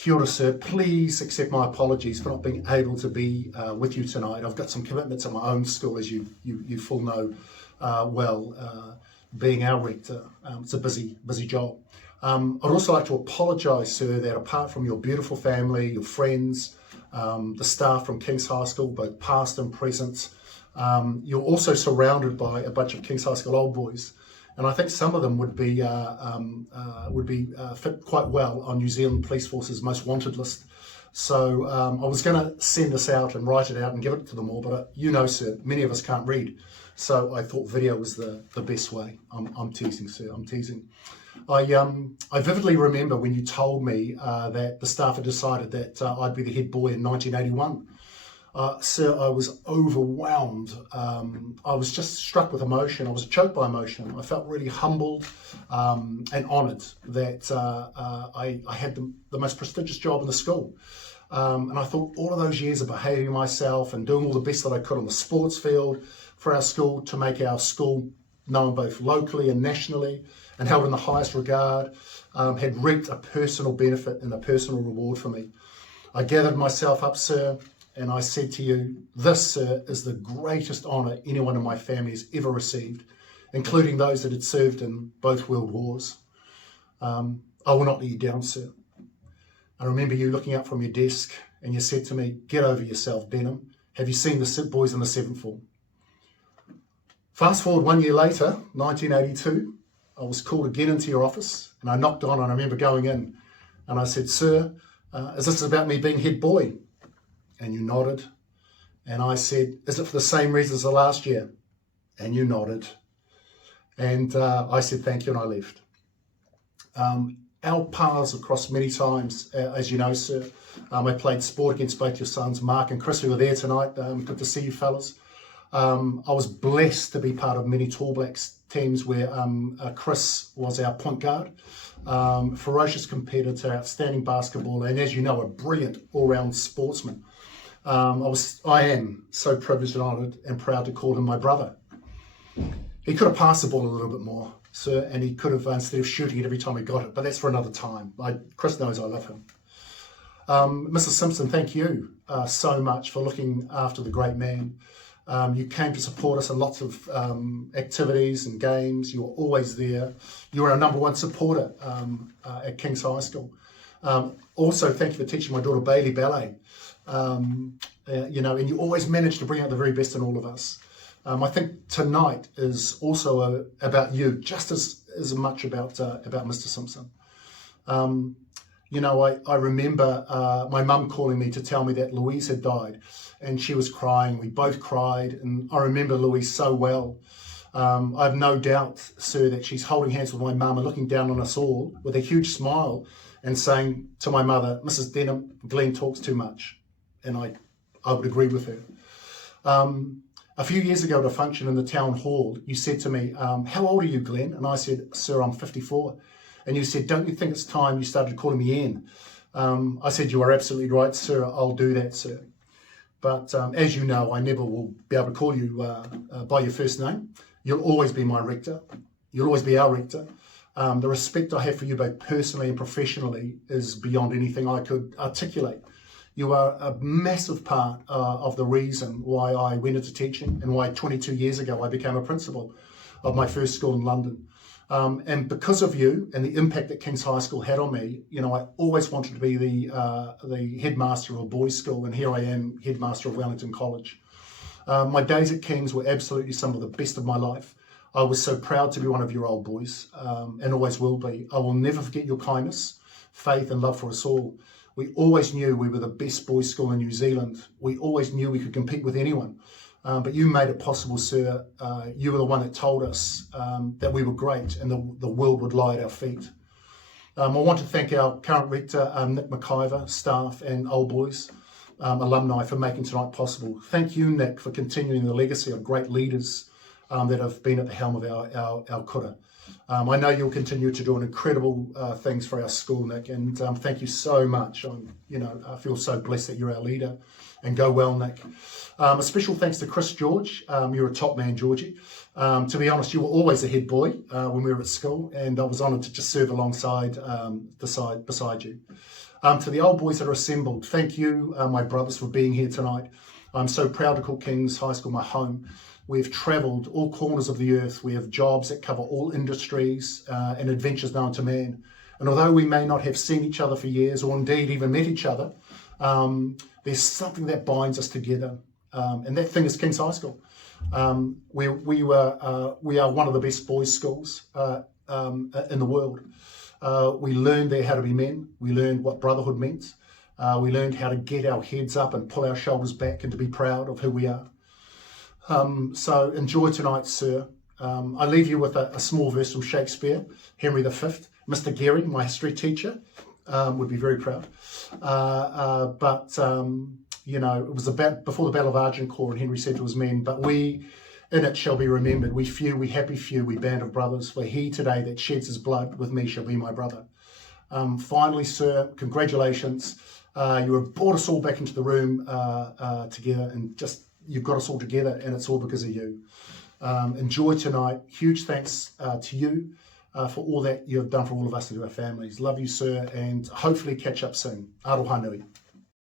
Kia ora, sir. Please accept my apologies for not being able to be with you tonight. I've got some commitments at my own school, as you full know being our rector. It's a busy job. I'd also like to apologise, sir, that apart from your beautiful family, your friends, the staff from King's High School, both past and present, you're also surrounded by a bunch of King's High School old boys. And I think some of them would be fit quite well on New Zealand Police Force's most wanted list. So I was going to send this out and write it out and give it to them all, but you know, sir, many of us can't read. So I thought video was the best way. I'm teasing, sir, I'm teasing. I vividly remember when you told me that the staff had decided that I'd be the head boy in 1981. Sir, I was overwhelmed. I was just struck with emotion. I was choked by emotion. I felt really humbled and honoured that I had the most prestigious job in the school. And I thought all of those years of behaving myself and doing all the best that I could on the sports field for our school to make our school known both locally and nationally and held in the highest regard had reaped a personal benefit and a personal reward for me. I gathered myself up, sir, and I said to you, this, sir, is the greatest honour anyone in my family has ever received, including those that had served in both world wars. I will not let you down, sir. I remember you looking up from your desk and you said to me, get over yourself, Denham. Have you seen the boys in the 7th form? Fast forward 1 year later, 1982, I was called again into your office and I knocked on and I remember going in and I said, sir, is this about me being head boy? And you nodded. And I said, is it for the same reasons as the last year? And you nodded. And I said, thank you, and I left. Our paths have crossed many times, as you know, sir. I played sport against both your sons, Mark and Chris, who were there tonight. Good to see you fellas. I was blessed to be part of many Tall Blacks teams where Chris was our point guard, ferocious competitor, outstanding basketball, and as you know, a brilliant all-round sportsman. I am so privileged and honoured and proud to call him my brother. He could have passed the ball a little bit more, sir, and he could have, instead of shooting it every time he got it, but that's for another time. Chris knows I love him. Mrs. Simpson, thank you so much for looking after the great man. You came to support us in lots of activities and games. You were always there. You were our #1 supporter at King's High School. Also, thank you for teaching my daughter Bailey ballet. And you always managed to bring out the very best in all of us. I think tonight is also about you, just as much about Mr. Simpson. I remember my mum calling me to tell me that Louise had died, and she was crying. We both cried, and I remember Louise so well. I have no doubt, sir, that she's holding hands with my mum and looking down on us all with a huge smile and saying to my mother, Mrs. Denham, Glenn talks too much. And I would agree with her. A few years ago at a function in the town hall, you said to me, how old are you, Glenn? And I said, sir, I'm 54. And you said, don't you think it's time you started calling me Ian? I said, you are absolutely right, sir. I'll do that, sir. But as you know, I never will be able to call you by your first name. You'll always be my rector. You'll always be our rector. The respect I have for you both personally and professionally is beyond anything I could articulate. You are a massive part of the reason why I went into teaching and why 22 years ago I became a principal of my first school in London. And because of you and the impact that King's High School had on me, I always wanted to be the headmaster of a boys' school, and here I am, headmaster of Wellington College. My days at King's were absolutely some of the best of my life. I was so proud to be one of your old boys, and always will be. I will never forget your kindness, faith and love for us all. We always knew we were the best boys' school in New Zealand. We always knew we could compete with anyone. But you made it possible, sir. You were the one that told us that we were great and the world would lie at our feet. I want to thank our current rector, Nick McIver, staff and old boys, alumni for making tonight possible. Thank you, Nick, for continuing the legacy of great leaders that have been at the helm of our kura. I know you'll continue to do incredible things for our school, Nick, and thank you so much. I feel so blessed that you're our leader, and go well, Nick. A special thanks to Chris George. You're a top man, Georgie. To be honest, you were always a head boy when we were at school, and I was honoured to just serve alongside, beside you. To the old boys that are assembled, thank you, my brothers, for being here tonight. I'm so proud to call King's High School my home. We've travelled all corners of the earth. We have jobs that cover all industries and adventures known to man. And although we may not have seen each other for years, or indeed even met each other, there's something that binds us together. And that thing is King's High School. We are one of the best boys' schools in the world. We learned there how to be men. We learned what brotherhood meant. We learned how to get our heads up and pull our shoulders back and to be proud of who we are. So enjoy tonight, sir. I leave you with a small verse from Shakespeare, Henry V. Mr. Gehry, my history teacher, would be very proud. It was about before the Battle of Agincourt, and Henry said to his men, "But we in it shall be remembered. We few, we happy few, we band of brothers. For he today that sheds his blood with me shall be my brother." Finally, sir, congratulations. You have brought us all back into the room together, and just you've got us all together, and it's all because of you. Enjoy tonight. Huge thanks to you for all that you have done for all of us and to our families. Love you, sir, and hopefully catch up soon. Aroha nui.